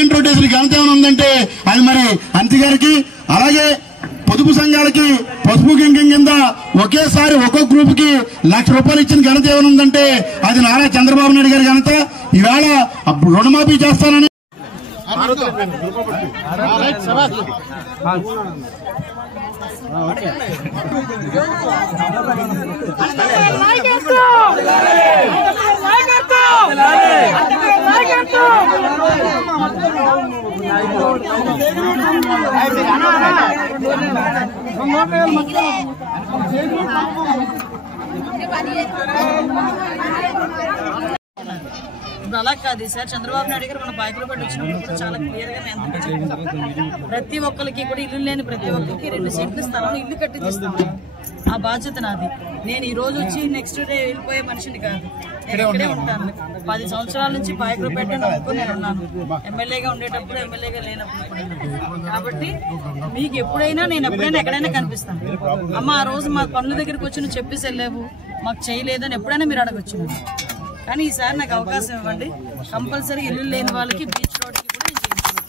Cement road వేసిన ఘనత ఏమైనా ఉందంటే అది మరి అంతి గారికి. అలాగే పొదుపు సంఘాలకి పసుపు కుంకుమ కింద ఒకేసారి ఒక్కొక్క గ్రూప్ కి ₹1,00,000 ఇచ్చిన ఘనత ఏమైనా ఉందంటే అది నారా చంద్రబాబు నాయుడు గారి ఘనత. ఈవేళ రుణమాఫీ చేస్తానని ఇప్పుడు అలా కాదు సార్. చంద్రబాబు నాయుడు గారు మన పాయకులపేట వచ్చినప్పుడు చాలా క్లియర్ గా ప్రతి ఒక్కరికి కూడా ఇల్లు లేని ప్రతి ఒక్కరికి 2 సెంట్ల స్థలం ఇల్లు కట్టిస్తాం. ఆ బాధ్యత నాది. నేను ఈ రోజు వచ్చి నెక్స్ట్ డే వెళ్ళిపోయే మనిషిని కాదు. నేను ఇక్కడే ఉంటాను. 10 సంవత్సరాల నుంచి పాయకులపేట నమ్ముకుని నేను ఉన్నాను. ఎమ్మెల్యేగా ఉండేటప్పుడు, ఎమ్మెల్యేగా లేనప్పుడు కూడా. కాబట్టి మీకు ఎప్పుడైనా నేను ఎక్కడైనా కనిపిస్తాను. అమ్మ ఆ రోజు మా పనుల దగ్గరికి వచ్చి నువ్వు చెప్పేసి వెళ్ళావు, మాకు చేయలేదని ఎప్పుడైనా మీరు అడగొచ్చు. కానీ ఈసారి నాకు అవకాశం ఇవ్వండి. కంపల్సరీ ఇల్లు లేని వాళ్ళకి బీచ్ రోడ్కి కూడా నేను చేయించాను.